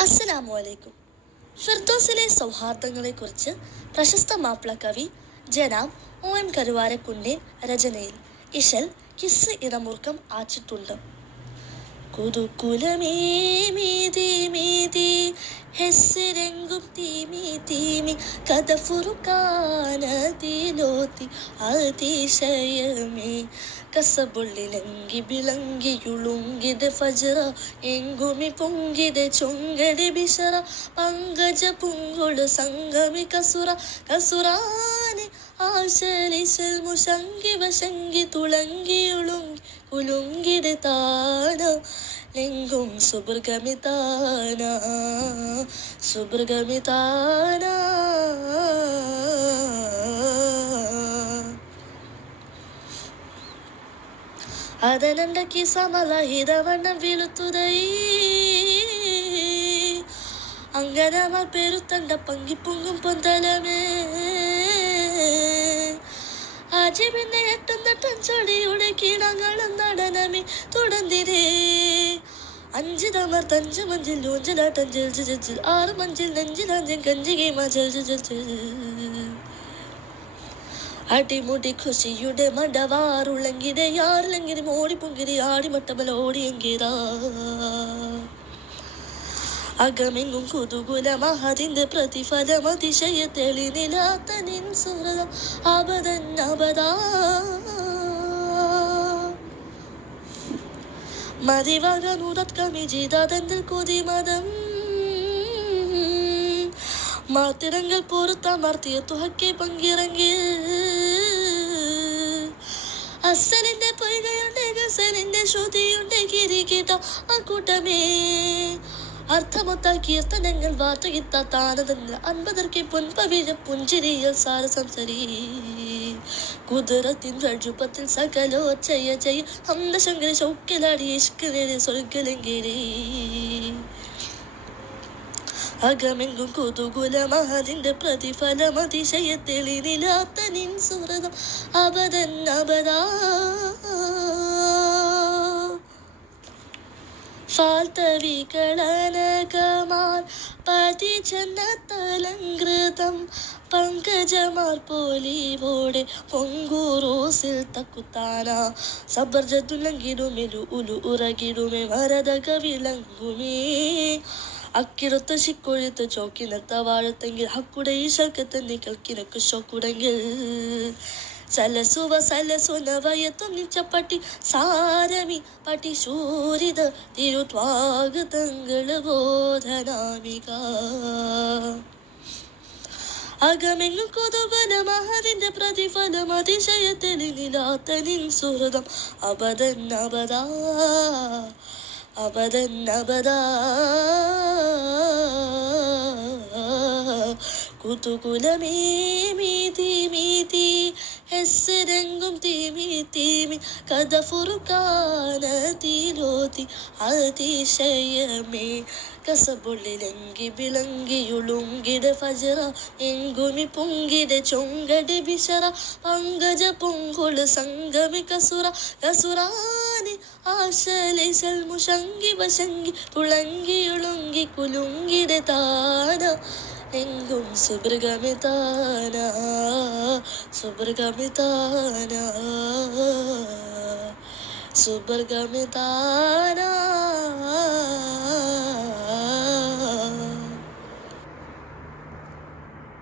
അസ്സലാമു അലൈക്കും ഫിർദോസിലെ സൗഹാർദ്ദങ്ങളെക്കുറിച്ച് പ്രശസ്ത മാപ്പിള കവി ജനാബ് ഒ എം കരുവാരക്കുണ്ടെ രചനയിൽ ഇഷൽ കിസ് ഇടമുറുക്കം ആച്ചിട്ടുണ്ട്. കുതുകുലമേ മേതേ മേ തീമി കഥ ഫുറുക്കാനതിലോത്തി അതിശയമേ. കസബുള്ളിലങ്കി വിളങ്കിയുളുങ്കിത് ഫജറ എങ്കുമി പൊങ്കിത് ചുങ്കടി ബിഷറ പങ്കജ പുങ്കുളു സംഗമി കസുറ കസുറാനെ ആശലിശൽ മുശങ്കി വശങ്കി തുളങ്കിയുളുങ്കി ഉലുങ്കിട് താന ലെങ്കും സുബർഗമി താനാ സുബ്രഗമിതാന ಅದನಂಡಕ್ಕಿ ಸಮಲ ಹಿದವಣ್ಣ ಬೀಳುತ್ತುದೈ ಅಂಗನಮ ಪೇರುತ್ತಂಡ ಪಂಗಿ ಪುಂಗುಂ പൊന്തലമേ ആജീവിനെ എട്ടുന്ന ടഞ്ചൊടിയുടെ കീടങ്ങളും നടനമി തുടർന്നിരേ അഞ്ച് തമർ തഞ്ച് മഞ്ചിൽ ഊഞ്ചലാട്ടം ജൽജ് ജൽജിൽ ആറ് മഞ്ചിൽ നെഞ്ചിലാഞ്ചൻ കഞ്ചികെ മജൽ അടിമുടി ഖുഷിയുടെ മടവാറുള്ളങ്കിടെ യാറിലെങ്കിരി മോടി പൊങ്കിരി ആടി മട്ടമല ഓടിയെങ്കിരാ അകമെങ്ങും കുതുകുലമഹതിന്റെ പ്രതിഫലം അതിശയ തെളിനിലാത്ത നിൻ സുഹൃതം അബദൻ അബദാ മതിവകനുറത്കമി ചെയ്തതെന്റെ കൊതിമതം മാത്തിരങ്ങൾ പൊറുത്തമർത്തിയ തുഹക്കെ പങ്കിറങ്ങി. അസലിന്റെ പൊയ്കയുണ്ട് ഗസലിന്റെ ശ്രുതിയുണ്ട് കിരികിട്ട ആ കൂട്ടമേ അർത്ഥമൊത്ത കീർത്തനങ്ങൾ വാർത്തകിത്ത താനതെന്ന് അൻപതർക്ക് പൊൻപവിഴ പുഞ്ചിരിയിൽ സാര സംസരി കുതിരത്തിൻ രജുപത്തിൽ സകലോ ചെയ്യ ചെയ്യ അന്തശങ്കര ശൗക്കിലാടി ഇഷ്കരെ സ്വർഗലങ്കിരി അകമെങ്കും കുതുകുലമഹതിന്റെ പ്രതിഫലം അതിശയത്തെളിനിലാത്ത നിൻ സുഹൃതം അവതൻ ഫാൽത്തവികളനകമാർ പതിജന്നത്തലങ്കൃതം പങ്കജമാർ പോലീവോടെ പൊങ്കൂറോസിൽ തക്കുത്താന. സബർജതുലങ്കിടുമെലു ഉലു ഉറകിടുമേ വരതക വിളങ്ങുമേ അക്കിടത്ത് ശിക്കൊഴുത്ത് ചോക്കിനത്ത വാഴത്തെങ്കിൽ ഹക്കുടെ ഈശൽക്കത്തന്നെ കൽക്കിനക്ക് ഷോക്കുടെങ്കിൽ സലസുവ സലസുനവയത്തും നിച്ചപ്പട്ടി സാരമി പട്ടി ശൂരിത തിരുത്വാഗതങ്ങൾ ബോധനാമിക. അകമെങ്ങും കുതുകലമഹതിന്റെ പ്രതിഫലം അതിശയത്തെളിനിലാത്ത നിൻ സുഹൃതം അബദൻ അബദാ അബദൻ അബദാ കുതുകുലമേ മീതി മീതി മനസ്സ് രംഗും തീമി തീമി കഥ ഫുർഖാനതിലോതി അതിശയമേ. കസബുള്ളിലങ്കി വിളങ്കിയുളുങ്കിട ഫജറ എങ്കുമി പൊങ്കിട ചൊങ്കട ബിശറ പങ്കജ പൊങ്കുൾ സംഗമി കസുര കസുരാനി ആശലിശൽ മുഷങ്കി വശങ്കി തുളങ്കിയുളുങ്കി കുലുങ്കിട താന. എങ്കും സുബ്രഗമിതാന സുബ്രഗമിതാന സുബ്രഗമിതാന.